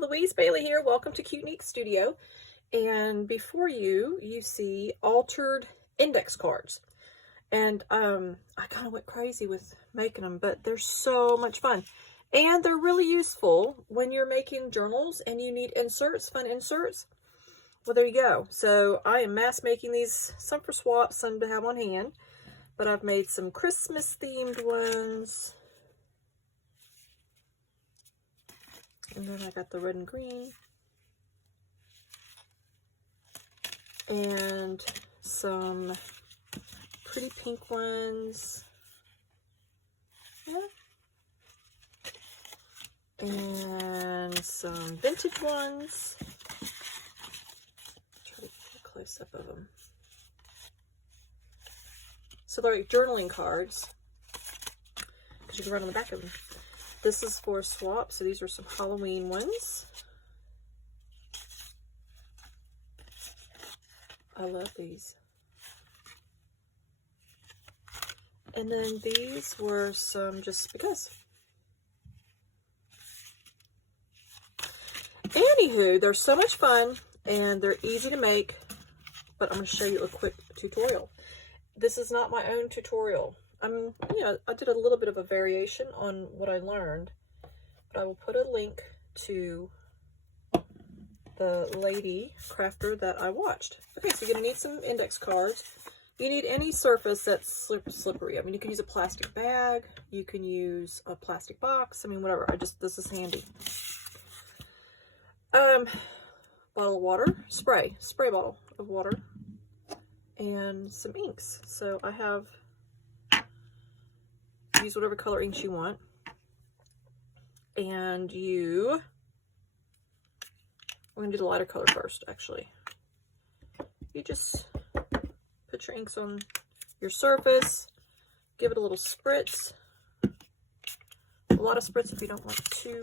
Louise Bailey here. Welcome to Cuteneek Studio. And before you see altered index cards. And I kind of went crazy with making them, but they're so much fun. And they're really useful when you're making journals and you need inserts, fun inserts. Well, there you go. So I am mass making these, some for swap, some to have on hand. But I've made some Christmas themed ones. And then I got the red and green. And some pretty pink ones. Yeah. And some vintage ones. Try to get a close up of them. So they're like journaling cards, because you can write on the back of them. This is for swap, so these are some Halloween ones. I love these. And then these were some just because. Anywho, they're so much fun and they're easy to make, but I'm going to show you a quick tutorial. This is not my own tutorial. I did a little bit of a variation on what I learned, but I will put a link to the lady crafter that I watched. Okay, so you're going to need some index cards. You need any surface that's slippery. I mean, you can use a plastic bag, you can use a plastic box, I mean, whatever. This is handy. Bottle of water, spray bottle of water, and some inks. So I have, use whatever color inks you want. And we're going to do the lighter color first, actually. You just put your inks on your surface, give it a little spritz. A lot of spritz if you don't want to.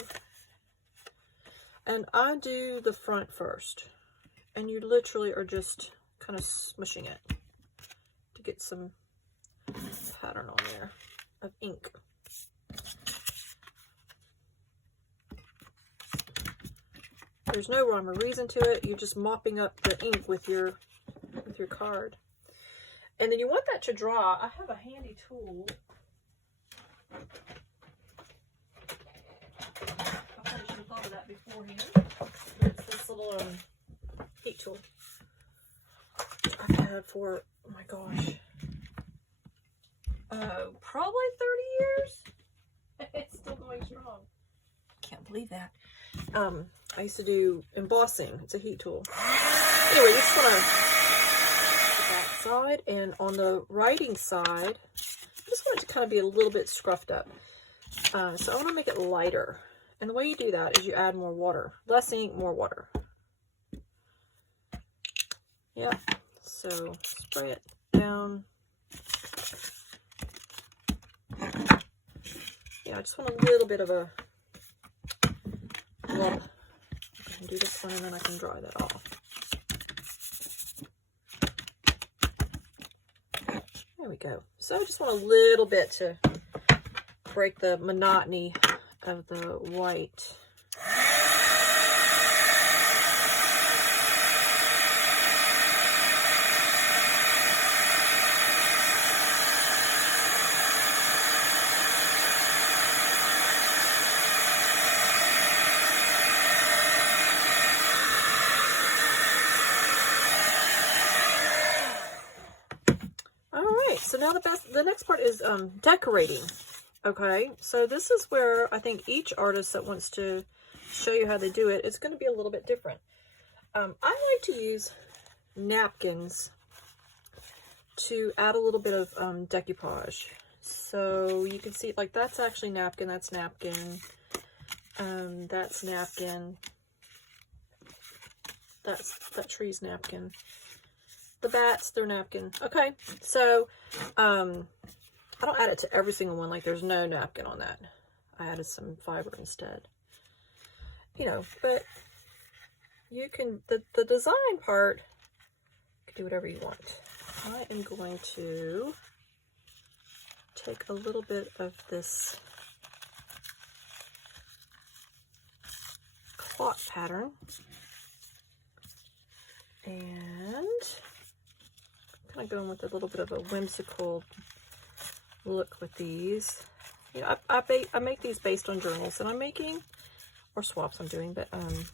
And I do the front first. And you literally are just kind of smushing it to get some pattern on there of ink. There's no rhyme or reason to it. You're just mopping up the ink with your card. And then you want that to dry. I have a handy tool. I probably should have thought of that beforehand. It's this little heat tool I've had for, oh my gosh, probably 30 years. It's still going strong. Can't believe that. I used to do embossing. It's a heat tool. Anyway, you just want to put that side, and on the writing side, I just want it to kind of be a little bit scruffed up. So I want to make it lighter. And the way you do that is you add more water. Less ink, more water. Yep. So spray it down. Yeah, I just want a little bit of a lump. I can do this one and then I can dry that off. There we go. So I just want a little bit to break the monotony of the white. So now the next part is decorating. Okay, so this is where I think each artist that wants to show you how they do it, it's going to be a little bit different. I like to use napkins to add a little bit of decoupage. So you can see, like, that's actually napkin, that's napkin, that's napkin, that tree's napkin. The bats, they're napkin. Okay, so I don't add it to every single one, like there's no napkin on that. I added some fiber instead. You know, but you can, the design part, you can do whatever you want. I am going to take a little bit of this clock pattern. And kind of going with a little bit of a whimsical look with these. You know, I make these based on journals that I'm making, or swaps I'm doing, but I'm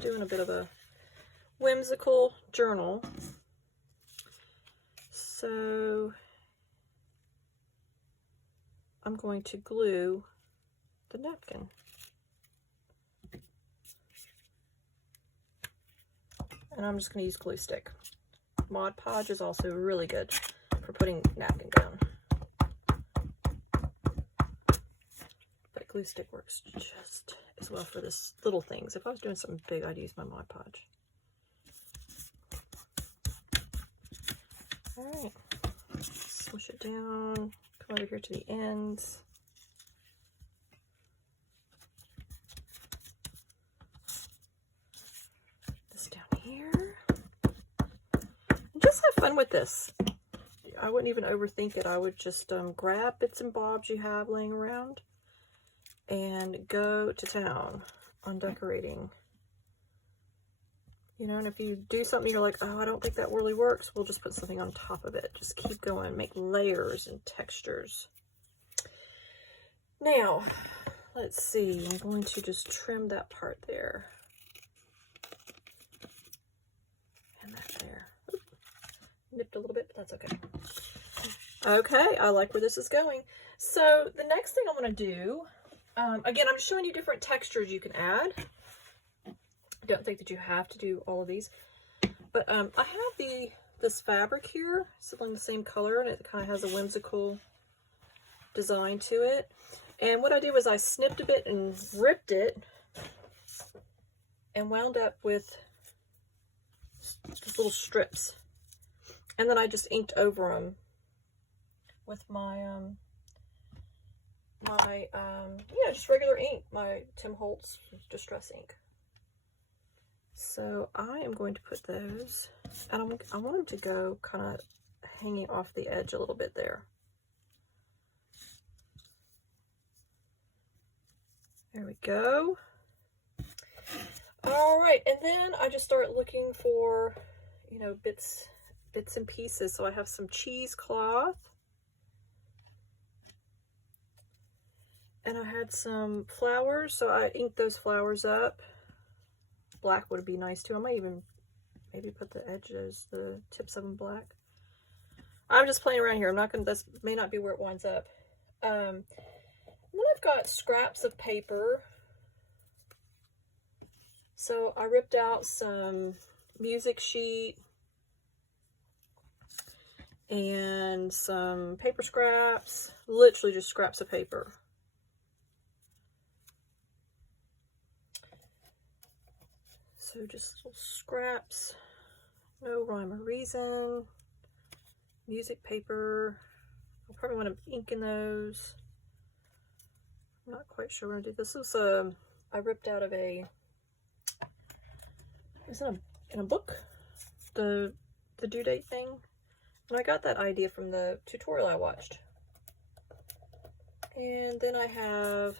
doing a bit of a whimsical journal. So I'm going to glue the napkin. And I'm just going to use glue stick. Mod Podge is also really good for putting napkin down. But glue stick works just as well for this little things. If I was doing something big, I'd use my Mod Podge. Alright, smush it down, come over here to the ends. This down here. And just have fun with this. I wouldn't even overthink it. I would just grab bits and bobs you have laying around and go to town on decorating. You know, and if you do something you're like, oh, I don't think that really works, we'll just put something on top of it. Just keep going, make layers and textures. Now, let's see, I'm going to just trim that part there. And that there. Oop. Nipped a little bit, but that's okay. Okay, I like where this is going. So the next thing I'm going to do, again, I'm showing you different textures you can add. Don't think that you have to do all of these, but I have this fabric here, it's along the same color, and it kind of has a whimsical design to it. And what I did was I snipped a bit and ripped it and wound up with little strips, and then I just inked over them with my yeah, just regular ink, my Tim Holtz Distress ink. So I am going to put those, and I want them to go kind of hanging off the edge a little bit there. There we go. All right, and then I just start looking for, you know, bits and pieces. So I have some cheesecloth, and I had some flowers, so I inked those flowers up. Black would be nice too. I might even maybe put the edges, the tips of them black. I'm just playing around here. I'm not gonna, this may not be where it winds up. Then I've got scraps of paper. So I ripped out some music sheet and some paper scraps, literally just scraps of paper. So just little scraps, no rhyme or reason, music paper. I'll probably want to ink in those. I'm not quite sure what I did. This was I ripped out of a, is it in a book? The due date thing. And I got that idea from the tutorial I watched. And then I have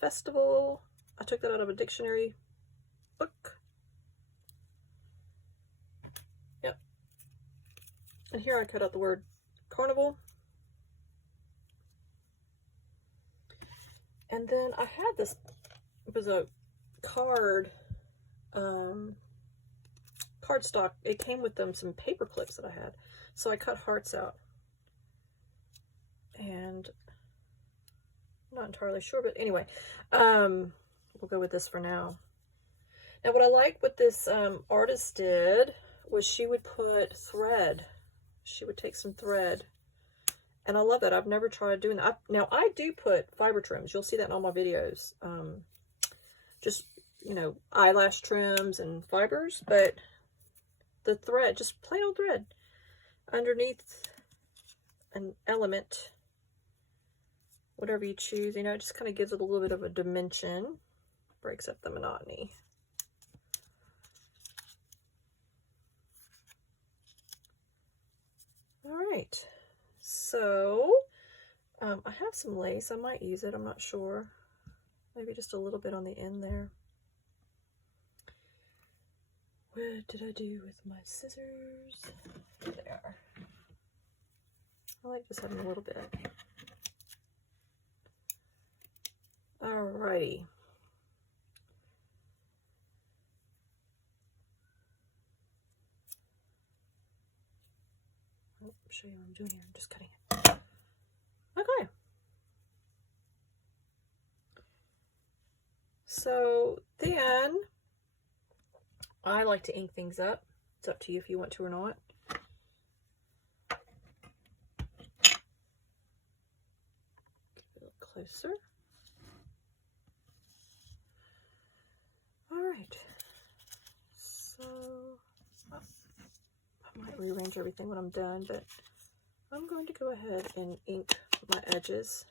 festival. I took that out of a dictionary book. Yep. And here I cut out the word carnival. And then I had this, it was a card, cardstock. It came with them some paper clips that I had. So I cut hearts out. And I'm not entirely sure, but anyway, we'll go with this for now. Now what I like what this artist did was she would put thread. She would take some thread. And I love that. I've never tried doing that. Now I do put fiber trims. You'll see that in all my videos. Just, you know, eyelash trims and fibers, but the thread, just plain old thread underneath an element, whatever you choose, you know, it just kind of gives it a little bit of a dimension, breaks up the monotony. All right, so I have some lace. I might use it. I'm not sure. Maybe just a little bit on the end there. What did I do with my scissors? Here they are. I like just having a little bit. Alrighty. I'll show you what I'm doing here. I'm just cutting it. Okay. So then I like to ink things up. It's up to you if you want to or not. Get a little closer. All right. So I might rearrange everything when I'm done, but I'm going to go ahead and ink my edges.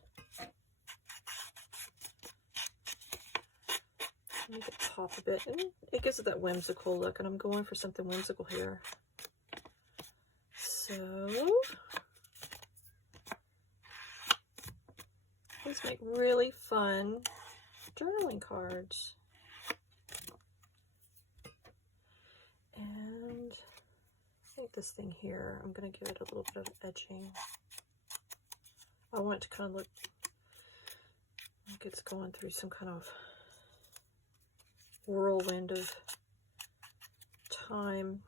Make it pop a bit, and it gives it that whimsical look, and I'm going for something whimsical here. So these make really fun journaling cards. And I think this thing here, I'm going to give it a little bit of edging. I want it to kind of look like it's going through some kind of whirlwind of time.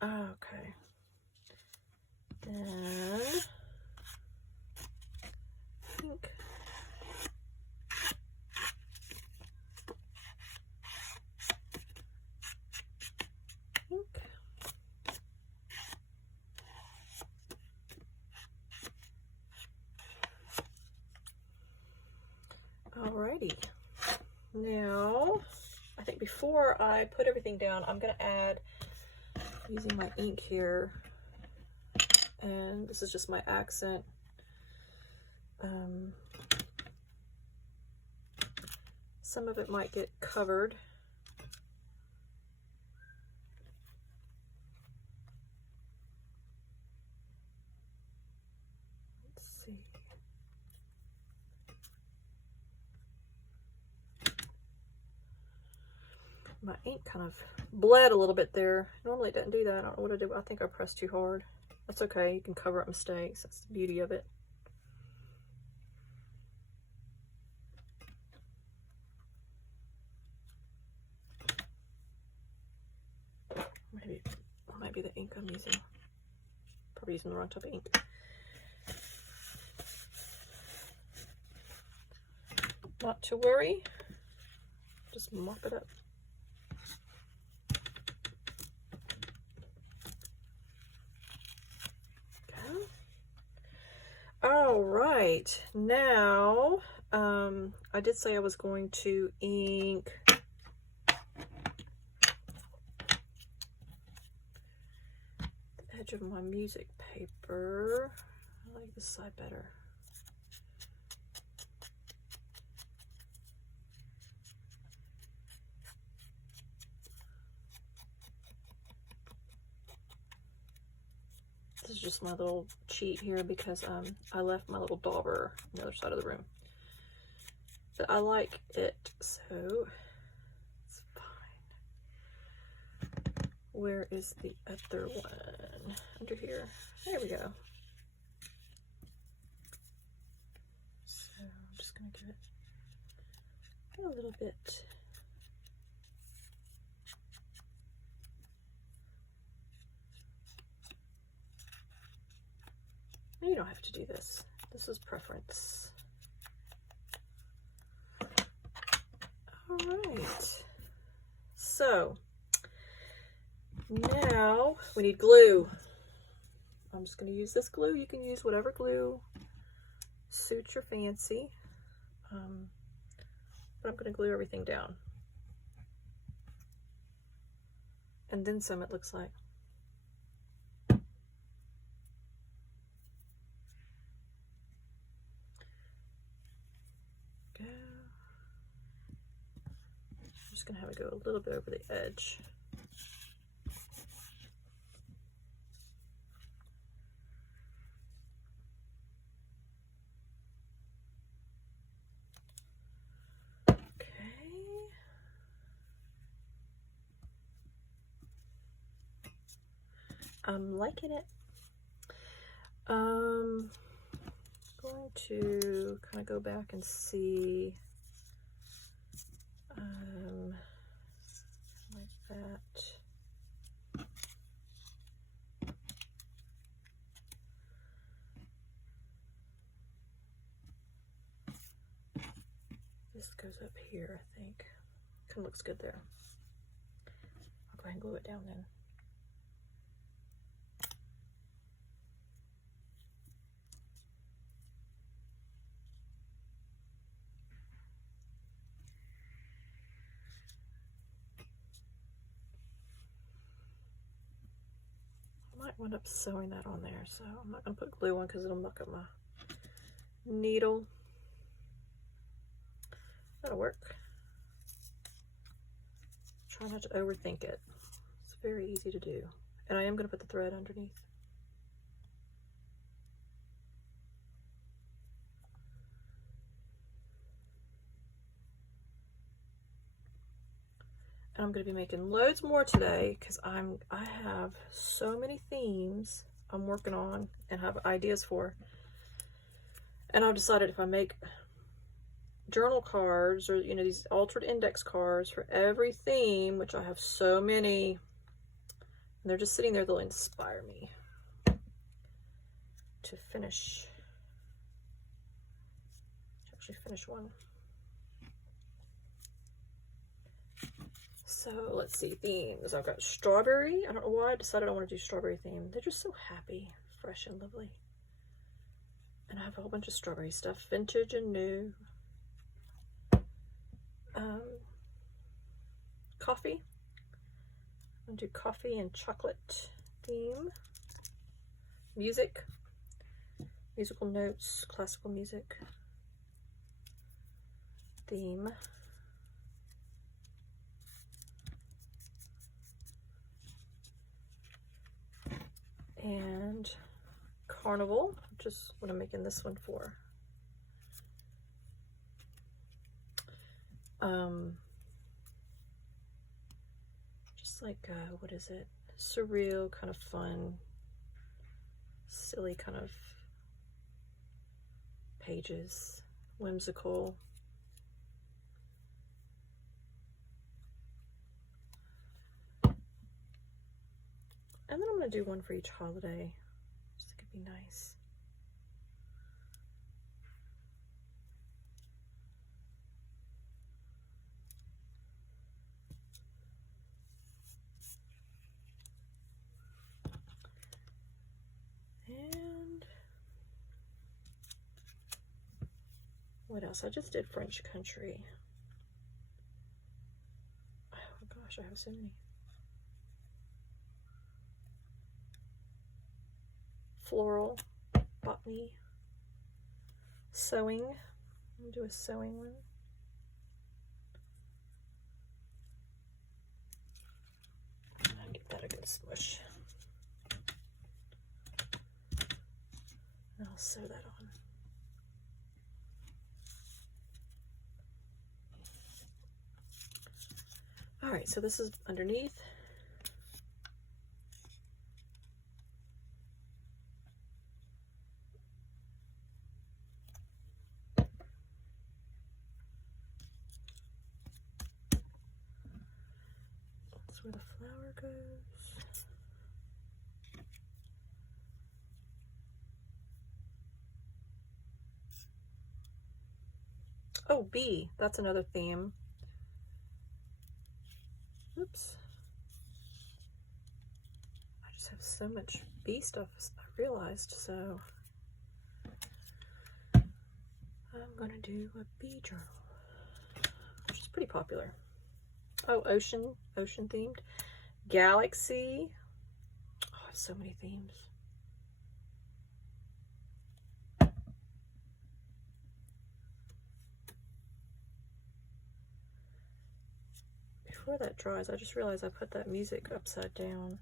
Okay. Then pink. Pink. Alrighty. Now, I think before I put everything down, I'm going to add, using my ink here, and this is just my accent. Some of it might get covered. Let's see. My ink kind of bled a little bit there. Normally it doesn't do that. I don't know what I did. I think I pressed too hard. That's okay. You can cover up mistakes. That's the beauty of it. Maybe the ink I'm using. Probably using the wrong type of ink. Not to worry. Just mop it up. All right, now I did say I was going to ink the edge of my music paper. I like this side better. This is just my little cheat here because I left my little dauber on the other side of the room. But I like it, so it's fine. Where is the other one? Under here. There we go. So I'm just going to give it a little bit. You don't have to do this. This is preference. All right. So now we need glue. I'm just going to use this glue. You can use whatever glue suits your fancy. But I'm going to glue everything down. And then some, it looks like. I'm just going to have it go a little bit over the edge. Okay. I'm liking it. Going to kind of go back and see like that. This goes up here, I think. Kind of looks good there. I'll go ahead and glue it down then. I might wind up sewing that on there, so I'm not going to put glue on because it'll muck up my needle. That'll work. Try not to overthink it. It's very easy to do. And I am going to put the thread underneath. And I'm going to be making loads more today because I have so many themes I'm working on and have ideas for. And I've decided if I make journal cards, or you know, these altered index cards for every theme, which I have so many, and they're just sitting there, they'll inspire me to actually finish one. So let's see, themes. I've got strawberry. I don't know why I decided I want to do strawberry theme. They're just so happy, fresh and lovely. And I have a whole bunch of strawberry stuff, vintage and new. Coffee. I'm gonna do coffee and chocolate theme. Music. Musical notes, classical music. Theme. And carnival, which is what I'm making this one for. Just like, what is it? Surreal, kind of fun, silly kind of pages, whimsical. And then I'm going to do one for each holiday. Just think it'd be nice. And what else? I just did French country. Oh gosh, I have so many. Floral, botany, sewing. I'm gonna do a sewing one. And give that a good smush. And I'll sew that on. All right, so this is underneath. That's where the flower goes. Oh, bee, that's another theme. Oops. I just have so much bee stuff, I realized, so I'm gonna do a bee journal, which is pretty popular. Oh, ocean themed. Galaxy. Oh, I have so many themes. Before that dries, I just realized I put that music upside down.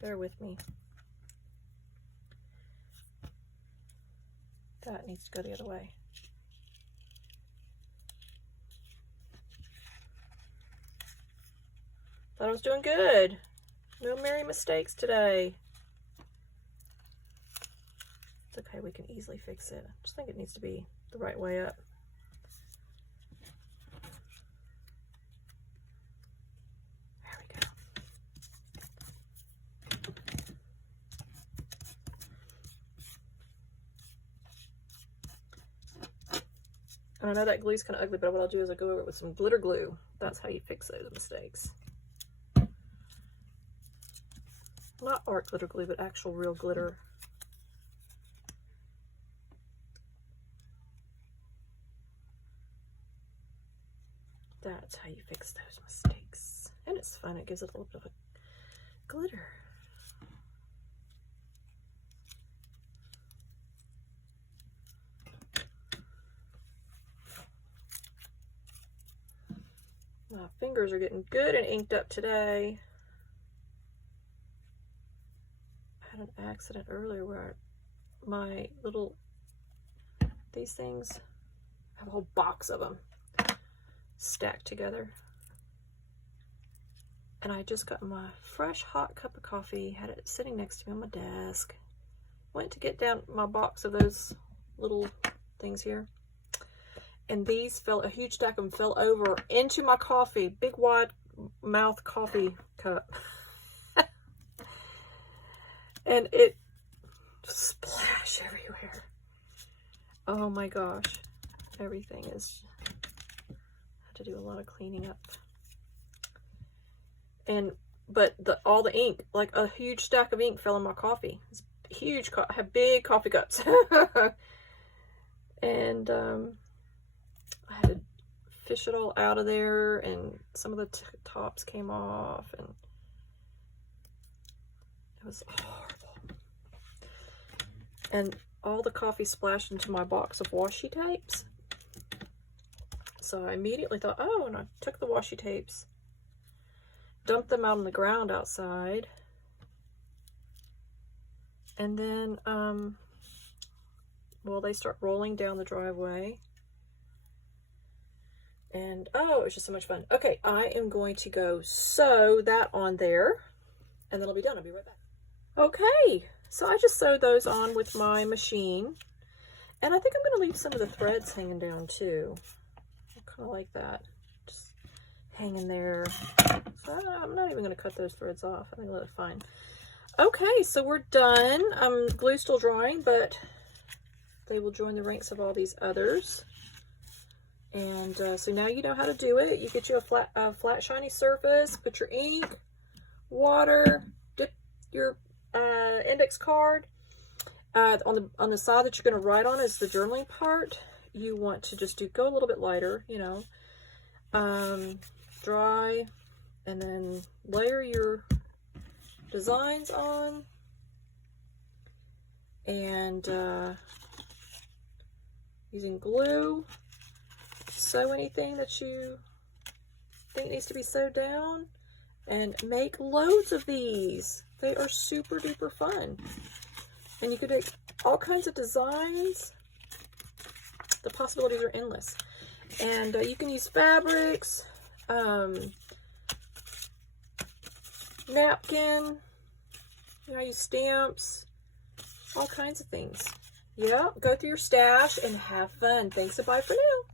Bear with me. That needs to go the other way. Thought I was doing good. No Mary mistakes today. It's okay, we can easily fix it. I just think it needs to be the right way up. There we go. And I know that glue's kind of ugly, but what I'll do is I'll go over it with some glitter glue. That's how you fix those mistakes. Not art glitter glue, but actual real glitter. That's how you fix those mistakes. And it's fun. It gives it a little bit of a glitter. My fingers are getting good and inked up today. I had an accident earlier where my little, these things, I have a whole box of them stacked together. And I just got my fresh hot cup of coffee, had it sitting next to me on my desk. Went to get down my box of those little things here. And these fell, a huge stack of them fell over into my coffee, big wide mouth coffee cup. And it splashed everywhere. Oh my gosh. Everything is, I had to do a lot of cleaning up. And, but all the ink, like a huge stack of ink fell in my coffee. It's huge, I have big coffee cups. And I had to fish it all out of there, and some of the tops came off, and it was horrible. And all the coffee splashed into my box of washi tapes. So I immediately thought, oh, and I took the washi tapes, dumped them out on the ground outside, and then, well, they start rolling down the driveway. And, oh, it's just so much fun. Okay, I am going to go sew that on there, and then I'll be done. I'll be right back. Okay, so I just sewed those on with my machine. And I think I'm going to leave some of the threads hanging down, too. I kind of like that. Just hanging there. So I'm not even going to cut those threads off. I think I'll let it fine. Okay, so we're done. Glue's still drying, but they will join the ranks of all these others. And so now you know how to do it. You get you a flat shiny surface, put your ink, water, dip your index card. On the side that you're going to write on is the journaling part. You want to just go a little bit lighter, you know. Dry, and then layer your designs on. And using glue, sew anything that you think needs to be sewed down, and make loads of these. They are super duper fun, and you could do all kinds of designs. The possibilities are endless. And you can use fabrics, napkin, you know, use stamps, all kinds of things. Yeah, go through your stash and have fun. Thanks, and bye for now.